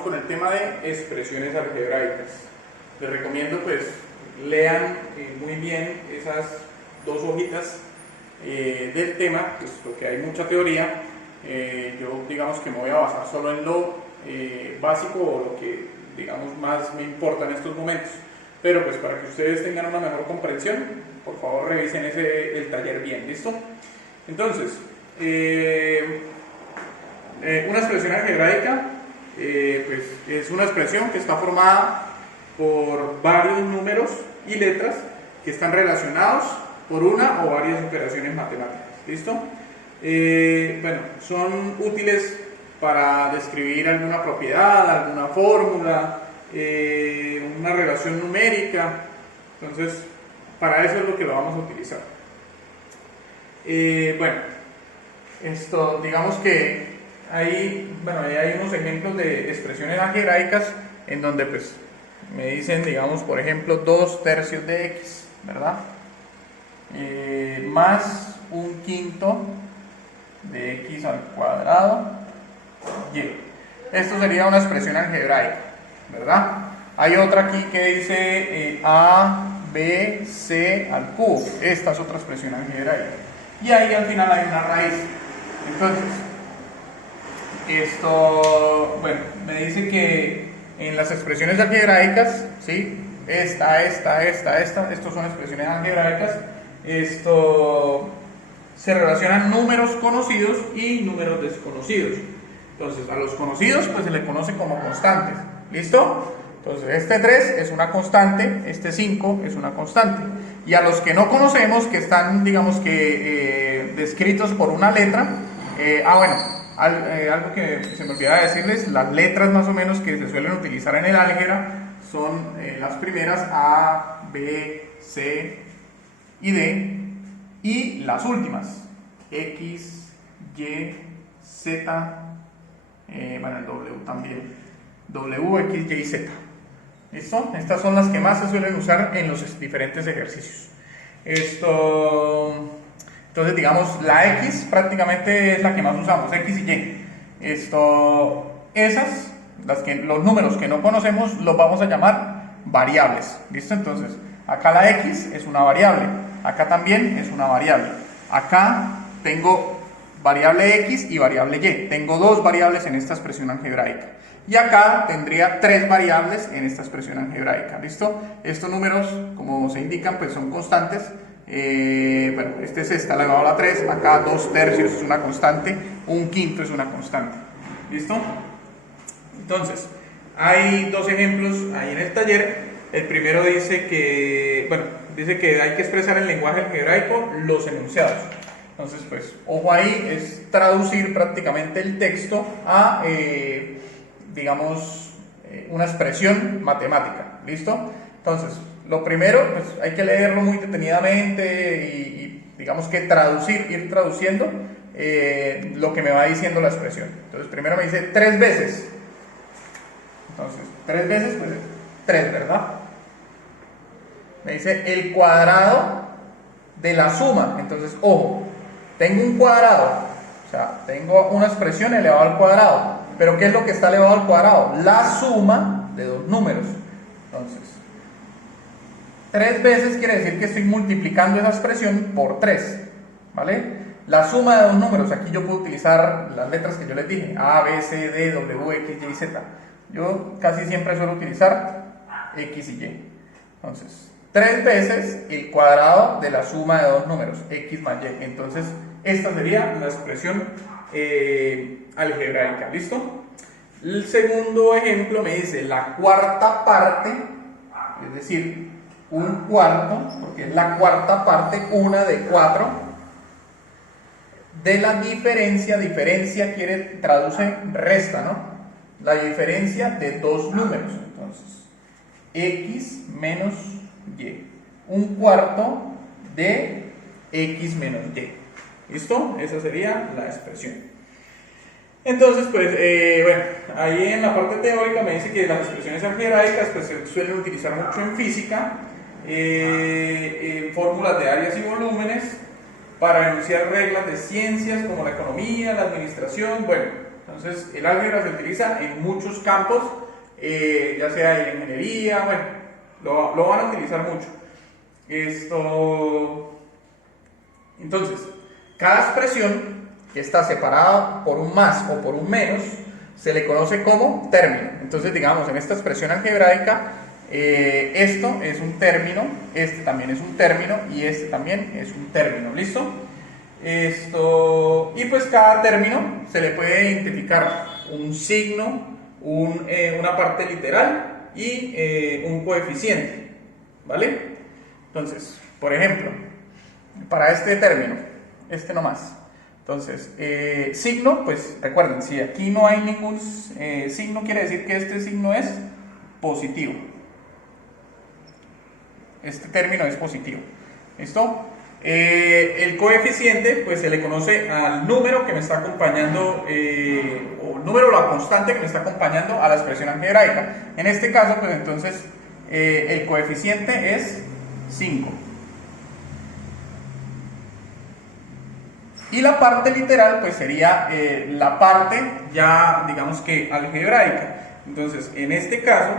continuamos con el tema de expresiones algebraicas. Les recomiendo pues lean muy bien esas dos hojitas del tema, puesto que hay mucha teoría. Yo digamos que me voy a basar solo en lo básico o lo que digamos más me importa en estos momentos, pero pues para que ustedes tengan una mejor comprensión, por favor revisen el taller bien, ¿listo? Entonces, una expresión algebraica pues es una expresión que está formada por varios números y letras que están relacionados por una o varias operaciones matemáticas, ¿listo? Bueno, son útiles para describir alguna propiedad, alguna fórmula, una relación numérica. Entonces, para eso es lo que lo vamos a utilizar. Bueno, esto, digamos que hay unos ejemplos de expresiones algebraicas en donde pues me dicen, digamos, por ejemplo, 2/3 de x, ¿verdad? Más 1/5 de x al cuadrado y. Esto sería una expresión algebraica, ¿verdad? Hay otra aquí que dice a, b, c al cubo. Esta es otra expresión algebraica. Y ahí al final hay una raíz. Entonces, esto, bueno, me dice que en las expresiones algebraicas, ¿sí? Estos son expresiones algebraicas. Esto se relacionan números conocidos y números desconocidos. Entonces, a los conocidos pues se le conoce como constantes. ¿Listo? Entonces, este 3 es una constante, este 5 es una constante. Y a los que no conocemos, que están, digamos que, descritos por una letra, algo que se me olvidaba decirles, las letras más o menos que se suelen utilizar en el álgebra son las primeras A, B, C y D, y las últimas X, Y, Z, el W también, W, X, Y, Z. ¿Listo? Estas son las que más se suelen usar en los diferentes ejercicios. Entonces, digamos, la X prácticamente es la que más usamos, X y Y. Los números que no conocemos los vamos a llamar variables. ¿Listo? Entonces, acá la X es una variable, acá también es una variable. Acá tengo variable X y variable Y. Tengo dos variables en esta expresión algebraica. Y acá tendría tres variables en esta expresión algebraica. ¿Listo? Estos números, como se indican, pues son constantes. Bueno, este está elevado a la 3, acá 2/3 es una constante, 1/5 es una constante. ¿Listo? Entonces, hay dos ejemplos ahí en el taller. El primero dice que hay que expresar en lenguaje algebraico los enunciados. Entonces, pues, ojo ahí, es traducir prácticamente el texto a, digamos, una expresión matemática. ¿Listo? Entonces, lo primero, pues hay que leerlo muy detenidamente y digamos que ir traduciendo lo que me va diciendo la expresión. Entonces, primero me dice 3 veces. Entonces, 3 veces, pues 3, ¿verdad? Me dice el cuadrado de la suma. Entonces, ojo, tengo un cuadrado, o sea, tengo una expresión elevada al cuadrado. Pero ¿qué es lo que está elevado al cuadrado? La suma de dos números. Entonces, 3 veces quiere decir que estoy multiplicando esa expresión por 3, ¿vale? La suma de dos números, aquí yo puedo utilizar las letras que yo les dije, A, B, C, D, W, X, Y, Z. Yo casi siempre suelo utilizar X y Y. Entonces, 3 veces el cuadrado de la suma de dos números, X más Y. Entonces, esta sería la expresión algebraica, ¿listo? El segundo ejemplo me dice la cuarta parte, es decir, un cuarto, porque es la cuarta parte, una de 4, de la diferencia traduce resta, ¿no? La diferencia de dos números, entonces, X menos Y, un cuarto de X menos Y, ¿listo? Esa sería la expresión. Entonces, pues, bueno, ahí en la parte teórica me dice que las expresiones algebraicas pues, se suelen utilizar mucho en física, fórmulas de áreas y volúmenes, para enunciar reglas de ciencias como la economía, la administración, bueno, Entonces, el álgebra se utiliza en muchos campos, ya sea en ingeniería, bueno, lo van a utilizar mucho. Entonces, cada expresión que está separada por un más o por un menos se le conoce como término. Entonces, digamos, en esta expresión algebraica, esto es un término, este también es un término y este también es un término. ¿Listo? Y pues cada término se le puede identificar un signo, una parte literal y un coeficiente, ¿vale? Entonces, por ejemplo, para este término, este nomás, entonces, signo, pues recuerden, si aquí no hay ningún signo, quiere decir que este signo es positivo. Este término es positivo. ¿Listo? El coeficiente, pues se le conoce al número que me está acompañando, o número o la constante que me está acompañando a la expresión algebraica. En este caso, pues entonces, el coeficiente es 5. Y la parte literal, pues sería la parte ya, digamos que algebraica. Entonces, en este caso,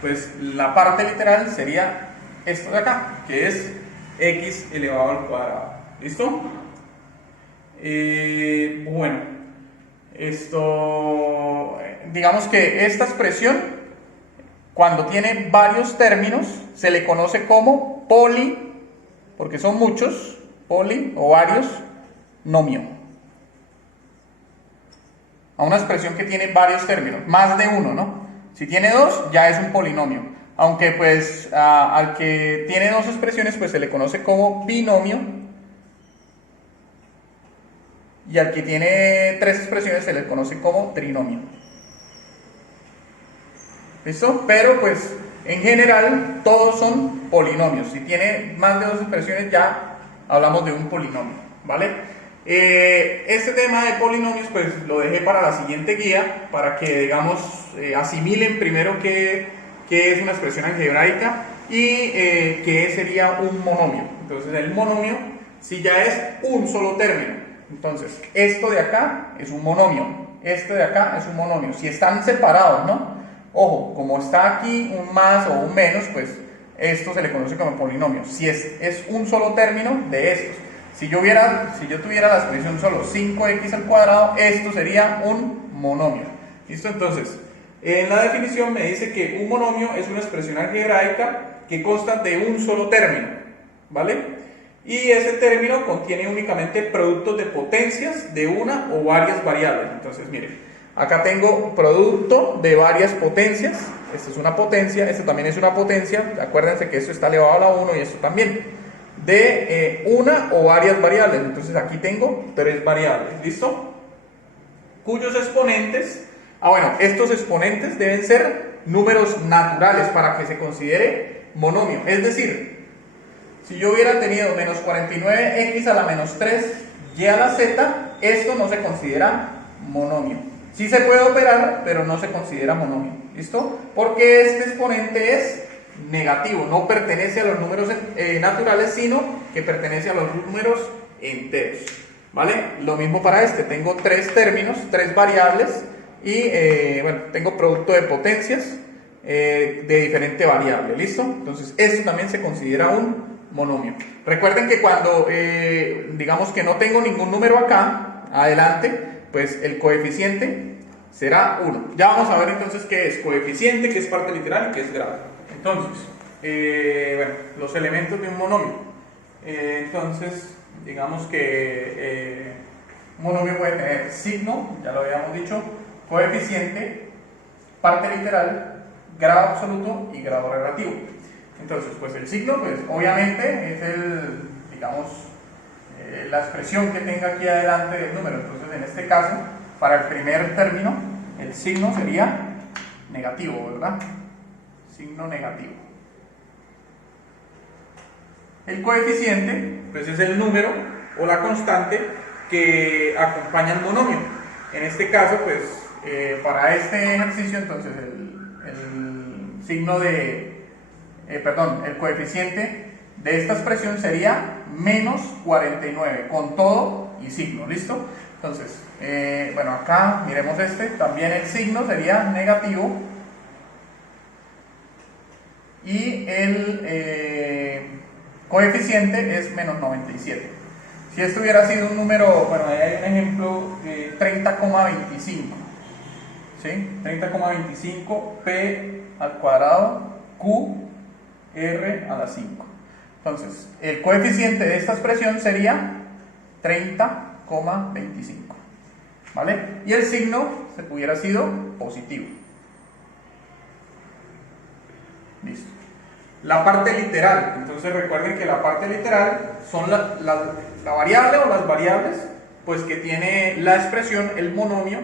pues la parte literal sería esto de acá, que es x elevado al cuadrado. ¿Listo? Bueno, digamos que esta expresión, cuando tiene varios términos, se le conoce como porque son muchos, o varios, nomio. A una expresión que tiene varios términos, más de uno, ¿no? Si tiene dos, ya es un polinomio. Aunque pues al que tiene dos expresiones, pues se le conoce como binomio. Y al que tiene tres expresiones se le conoce como trinomio. ¿Listo? Pero pues en general todos son polinomios. Si tiene más de dos expresiones ya hablamos de un polinomio, ¿vale? Este tema de polinomios pues lo dejé para la siguiente guía, para que digamos asimilen primero qué es una expresión algebraica y qué sería un monomio. Entonces el monomio si ya es un solo término. Entonces esto de acá es un monomio, este de acá es un monomio. Si están separados, ¿no? Ojo, como está aquí un más o un menos, pues esto se le conoce como polinomio. Si es un solo término de estos. Si yo tuviera la expresión solo 5x al cuadrado, esto sería un monomio. ¿Listo? Entonces, en la definición me dice que un monomio es una expresión algebraica que consta de un solo término, ¿vale? Y ese término contiene únicamente productos de potencias de una o varias variables. Entonces, miren, acá tengo producto de varias potencias. Esta es una potencia, esta también es una potencia. Acuérdense que esto está elevado a la 1 y esto también. De una o varias variables. Entonces aquí tengo tres variables, ¿listo? Cuyos exponentes, estos exponentes deben ser números naturales para que se considere monomio. Es decir, si yo hubiera tenido menos 49x a la menos 3 y a la z, esto no se considera monomio. Sí se puede operar, pero no se considera monomio, ¿listo? Porque este exponente es negativo, no pertenece a los números naturales, sino que pertenece a los números enteros, ¿vale? Lo mismo para este, tengo tres términos, tres variables y tengo producto de potencias de diferente variable, ¿listo? Entonces esto también se considera un monomio. Recuerden que cuando digamos que no tengo ningún número acá adelante, pues el coeficiente será 1. Ya vamos a ver entonces qué es coeficiente, qué es parte literal y qué es grado. Entonces, los elementos de un monomio. Entonces, digamos que un monomio puede tener signo, ya lo habíamos dicho, coeficiente, parte literal, grado absoluto y grado relativo. Entonces, pues el signo, pues obviamente es la expresión que tenga aquí adelante del número. Entonces, en este caso, para el primer término, el signo sería negativo, ¿verdad? Signo negativo. El coeficiente, pues es el número o la constante que acompaña al monomio. En este caso, pues para este ejercicio, entonces el signo el coeficiente de esta expresión sería menos 49, con todo y signo, ¿listo? Entonces, bueno, acá miremos este, también el signo sería negativo y el coeficiente es menos 97. Si esto hubiera sido un número, bueno, ahí hay un ejemplo, 30,25, ¿sí? 30,25 p al cuadrado q r a la 5. Entonces, el coeficiente de esta expresión sería 30,25, ¿vale? Y el signo hubiera sido positivo. Listo. La parte literal, entonces recuerden que la parte literal son la variable o las variables pues que tiene la expresión, el monomio,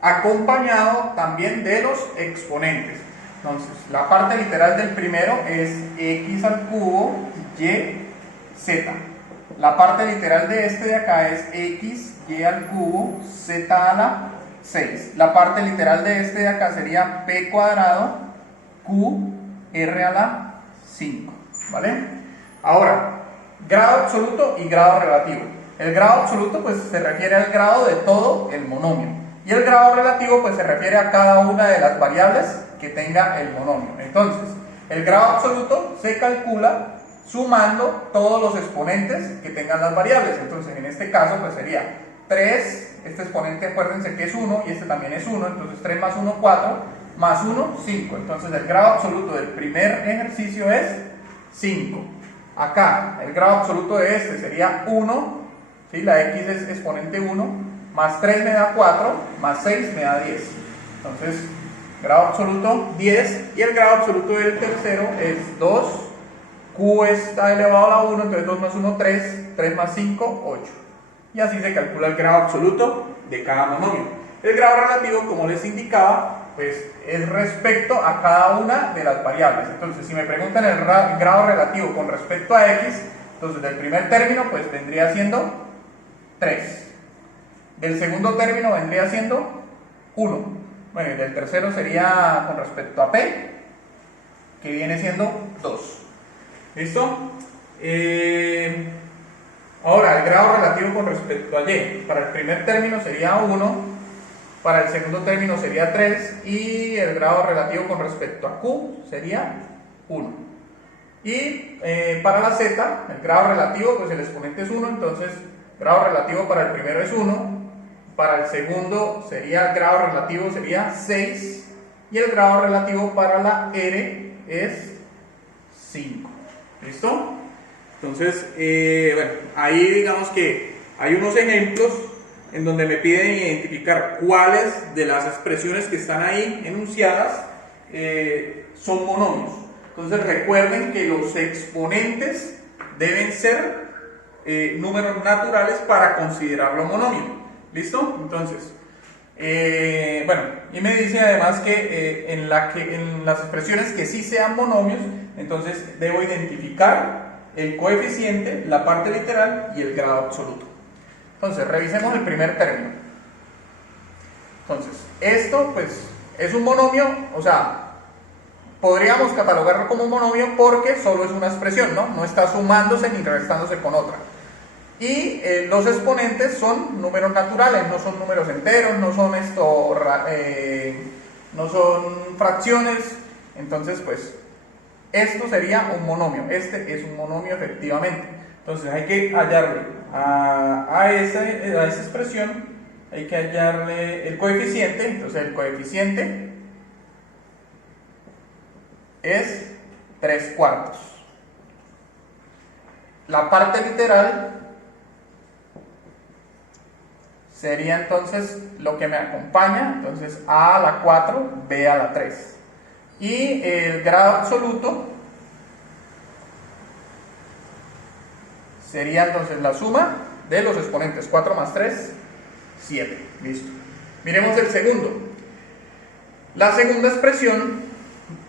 acompañado también de los exponentes. Entonces, la parte literal del primero es x al cubo y z. La parte literal de este de acá es x y al cubo z a la 6. La parte literal de este de acá sería p cuadrado q r a la 5, ¿vale? Ahora, grado absoluto y grado relativo. El grado absoluto pues se refiere al grado de todo el monomio y el grado relativo pues se refiere a cada una de las variables que tenga el monomio. Entonces, el grado absoluto se calcula sumando todos los exponentes que tengan las variables. Entonces, en este caso pues sería 3, este exponente acuérdense que es 1 y este también es 1, entonces 3 más 1, 4, más 1, 5. Entonces el grado absoluto del primer ejercicio es 5. Acá el grado absoluto de este sería 1, ¿sí? La x es exponente 1, más 3 me da 4, más 6 me da 10. Entonces, grado absoluto 10 y el grado absoluto del tercero es 2. Q está elevado a la 1, entonces 2 más 1, 3, 3 más 5, 8. Y así se calcula el grado absoluto de cada monomio. El grado relativo, como les indicaba, pues es respecto a cada una de las variables. Entonces, si me preguntan el grado relativo con respecto a x, entonces del primer término pues vendría siendo 3. Del segundo término vendría siendo 1. Bueno, y del tercero sería con respecto a p, que viene siendo 2. ¿Listo? Ahora, el grado relativo con respecto a y. Para el primer término sería 1. Para el segundo término sería 3 y el grado relativo con respecto a q sería 1. Y para la z, el grado relativo, pues el exponente es 1, entonces el grado relativo para el primero es 1, para el segundo sería el grado relativo sería 6 y el grado relativo para la r es 5. ¿Listo? Entonces, bueno, ahí digamos que hay unos ejemplos en donde me piden identificar cuáles de las expresiones que están ahí enunciadas son monomios. Entonces recuerden que los exponentes deben ser números naturales para considerarlo monomio. ¿Listo? Entonces, bueno, y me dice además que en las expresiones que sí sean monomios, entonces debo identificar el coeficiente, la parte literal y el grado absoluto. Entonces, revisemos el primer término. Entonces, esto pues es un monomio, o sea, podríamos catalogarlo como un monomio porque solo es una expresión, ¿no? No está sumándose ni restándose con otra. Y los exponentes son números naturales, no son números enteros, no son no son fracciones. Entonces, pues, esto sería un monomio. Este es un monomio efectivamente. Entonces hay que hallarle a esa expresión, hay que hallarle el coeficiente. Entonces el coeficiente es 3/4. La parte literal sería entonces lo que me acompaña, entonces a a la 4, b a la 3. Y el grado absoluto sería entonces la suma de los exponentes. 4 más 3, 7. Listo. Miremos el segundo. La segunda expresión,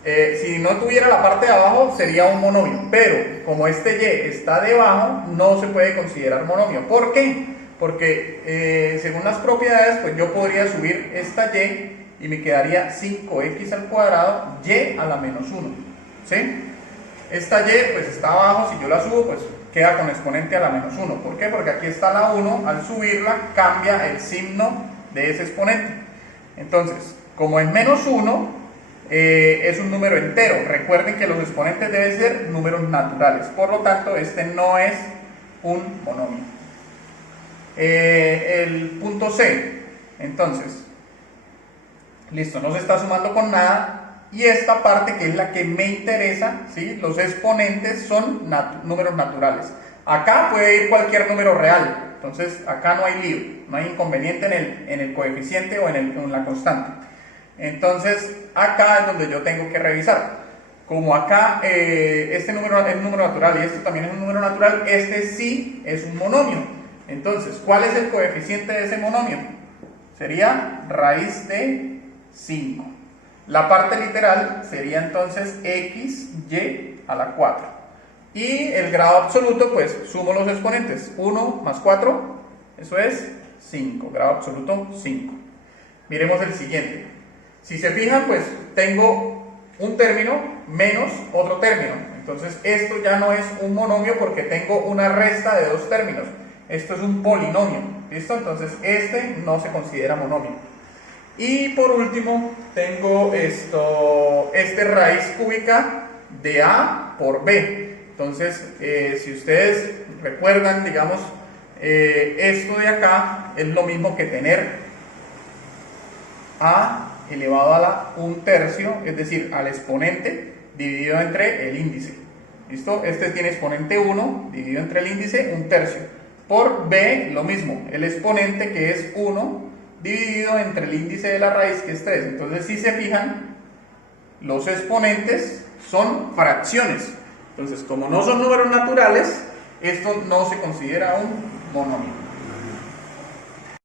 si no tuviera la parte de abajo, sería un monomio. Pero como este y está debajo, no se puede considerar monomio. ¿Por qué? Porque según las propiedades, pues yo podría subir esta y me quedaría 5x al cuadrado y a la menos 1. ¿Sí? Esta y pues está abajo, si yo la subo, pues queda con exponente a la menos 1. ¿Por qué? Porque aquí está la 1, al subirla cambia el signo de ese exponente. Entonces, como es menos 1, es un número entero. Recuerden que los exponentes deben ser números naturales, por lo tanto este no es un monomio. El punto C, entonces, listo, no se está sumando con nada. Y esta parte, que es la que me interesa, ¿sí? Los exponentes son números naturales. Acá puede ir cualquier número real, entonces acá no hay lío, no hay inconveniente en el coeficiente o en la constante. Entonces acá es donde yo tengo que revisar. Como acá este número es un número natural y este también es un número natural, este sí es un monomio. Entonces, ¿cuál es el coeficiente de ese monomio? Sería raíz de 5. La parte literal sería entonces xy a la 4. Y el grado absoluto, pues sumo los exponentes. 1 más 4, eso es 5. Grado absoluto 5. Miremos el siguiente. Si se fijan, pues tengo un término menos otro término. Entonces esto ya no es un monomio porque tengo una resta de dos términos. Esto es un polinomio. ¿Listo? Entonces este no se considera monomio. Y por último tengo este raíz cúbica de A por B. Entonces, si ustedes recuerdan, digamos, esto de acá es lo mismo que tener A elevado a la 1/3, es decir, al exponente dividido entre el índice. ¿Listo? Este tiene exponente 1 dividido entre el índice 1/3. Por B, lo mismo, el exponente que es 1 dividido entre el índice de la raíz, que es 3. Entonces, si se fijan, los exponentes son fracciones. Entonces, como no son números naturales, esto no se considera un monomio.